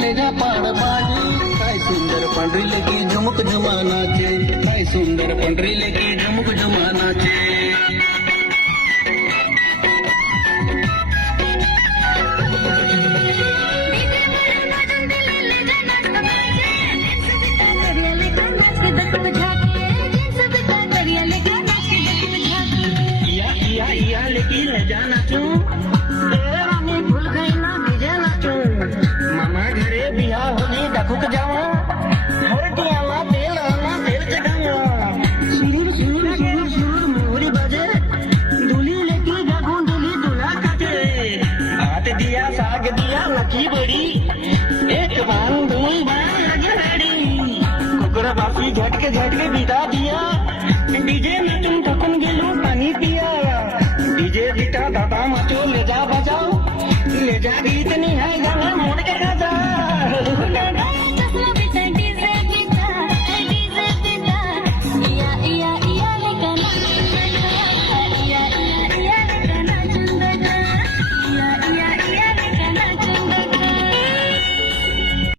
ले जा पाड़ बाजी काय सुंदर पांढरी लेकी झुमुक झुमानाचे काय सुंदर पांढरी लेकी झुमुक झुमानाचे लेकी ले जाना क्यों रानी भूल गई ना डीजे नाचू मामा घरे बिया होली दाखुक जावा हरटियाला तेल जगावा सुरूर सुरूर सुरूर सुरूर मोहरी बाजे दुली लेकी गागून दुली दुला काटे हाथ दिया साग दिया लकी बड़ी एक बार दुई बार लगे रेडी कुकड़ा बासी झटके झटके बिता दिया डीजे